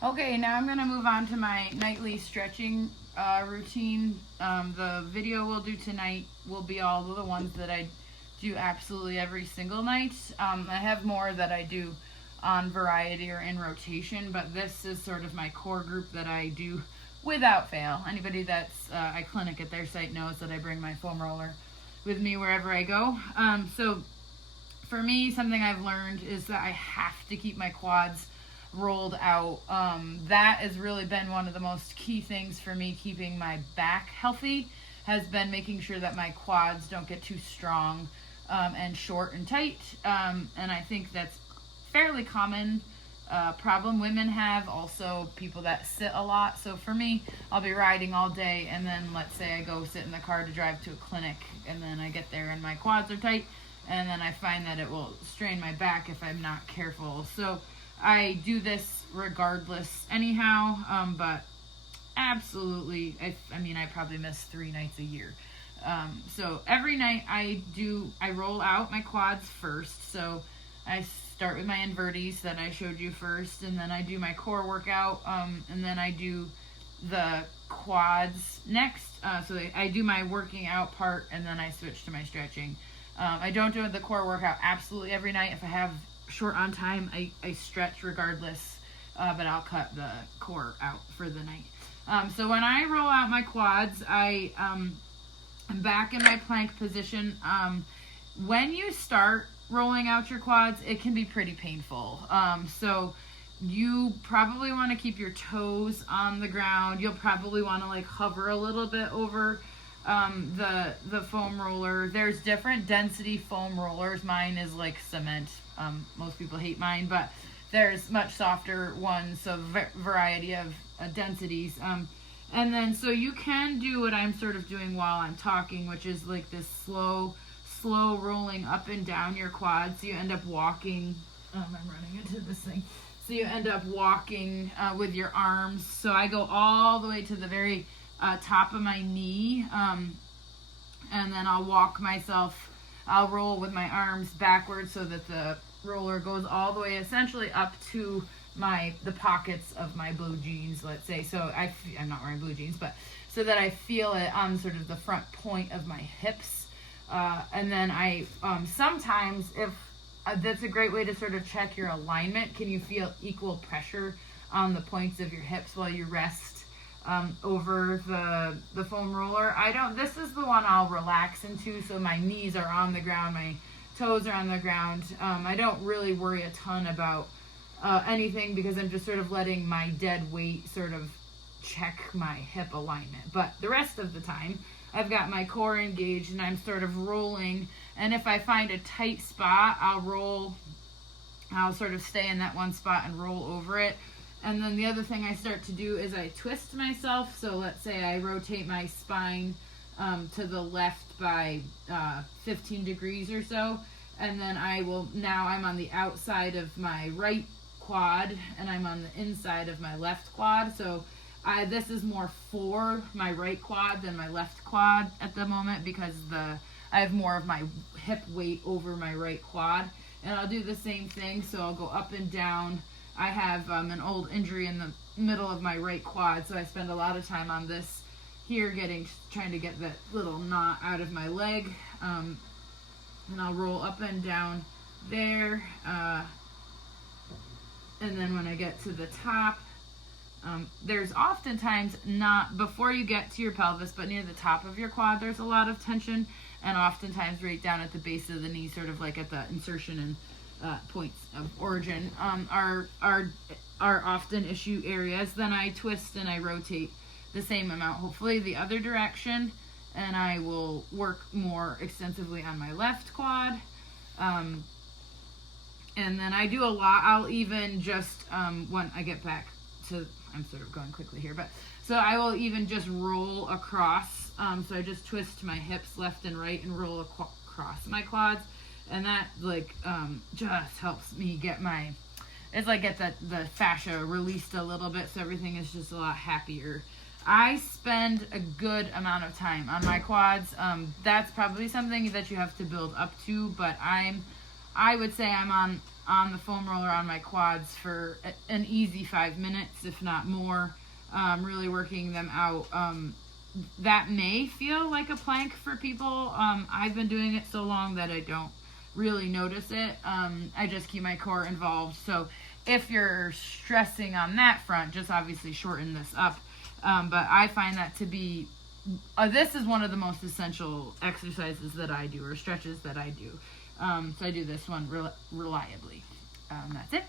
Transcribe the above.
Okay, now I'm going to move on to my nightly stretching routine. The video we'll do tonight will be all of the ones that I do absolutely every single night. I have more that I do on variety or in rotation, but this is sort of my core group that I do without fail. Anybody that's I clinic at their site knows that I bring my foam roller with me wherever I go. So for me, something I've learned is that I have to keep my quads rolled out. That has really been one of the most key things for me keeping my back healthy, has been making sure that my quads don't get too strong and short and tight. And I think that's fairly common problem women have, also people that sit a lot. So for me, I'll be riding all day, and then let's say I go sit in the car to drive to a clinic, and then I get there and my quads are tight, and then I find that it will strain my back if I'm not careful. So I do this regardless anyhow, but absolutely, I mean, I probably miss 3 nights a year. So every night I roll out my quads first. So I start with my inverties that I showed you first, and then I do my core workout, and then I do the quads next. So I do my working out part, and then I switch to my stretching. I don't do the core workout absolutely every night. If I have short on time, I stretch regardless, but I'll cut the core out for the night. So when I roll out my quads, I'm back in my plank position. When you start rolling out your quads, it can be pretty painful. So you probably want to keep your toes on the ground. You'll probably want to like hover a little bit over the foam roller. There's different density foam rollers. Mine is like cement. Most people hate mine, but there's much softer ones, so variety of densities. And then so you can do what I'm sort of doing while I'm talking, which is like this slow rolling up and down your quads. So you end up walking. I'm running into this thing. So you end up walking with your arms. So I go all the way to the very top of my knee, and then I'll walk myself. I'll roll with my arms backwards so that the roller goes all the way essentially up to the pockets of my blue jeans, let's say. So I'm not wearing blue jeans, but so that I feel it on sort of the front point of my hips. And then I sometimes, if that's a great way to sort of check your alignment. Can you feel equal pressure on the points of your hips while you rest over the foam roller? This is the one I'll relax into, so my knees are on the ground, my toes are on the ground. I don't really worry a ton about anything because I'm just sort of letting my dead weight sort of check my hip alignment. But the rest of the time, I've got my core engaged and I'm sort of rolling. And if I find a tight spot, I'll sort of stay in that one spot and roll over it. And then the other thing I start to do is I twist myself. So let's say I rotate my spine to the left by 15 degrees or so. And then I'm on the outside of my right quad and I'm on the inside of my left quad. So this is more for my right quad than my left quad at the moment because I have more of my hip weight over my right quad. And I'll do the same thing. So I'll go up and down. I have an old injury in the middle of my right quad, so I spend a lot of time on this here trying to get that little knot out of my leg. And I'll roll up and down there. And then when I get to the top, there's oftentimes not before you get to your pelvis, but near the top of your quad, there's a lot of tension, and oftentimes right down at the base of the knee, sort of like at the insertion and points of origin, are often issue areas. Then I twist and I rotate the same amount, hopefully the other direction, and I will work more extensively on my left quad. And then I do a lot. I'll even just when I get back to, I'm sort of going quickly here, but so I will even just roll across. So I just twist my hips left and right and roll across my quads, and that just helps me get the fascia released a little bit, so everything is just a lot happier. I spend a good amount of time on my quads. That's probably something that you have to build up to, but I would say I'm on the foam roller on my quads for an easy 5 minutes, if not more, really working them out. That may feel like a plank for people. I've been doing it so long that I don't really notice it. I just keep my core involved. So if you're stressing on that front, just obviously shorten this up. But I find that to be, this is one of the most essential exercises that I do, or stretches that I do. So I do this one reliably. That's it.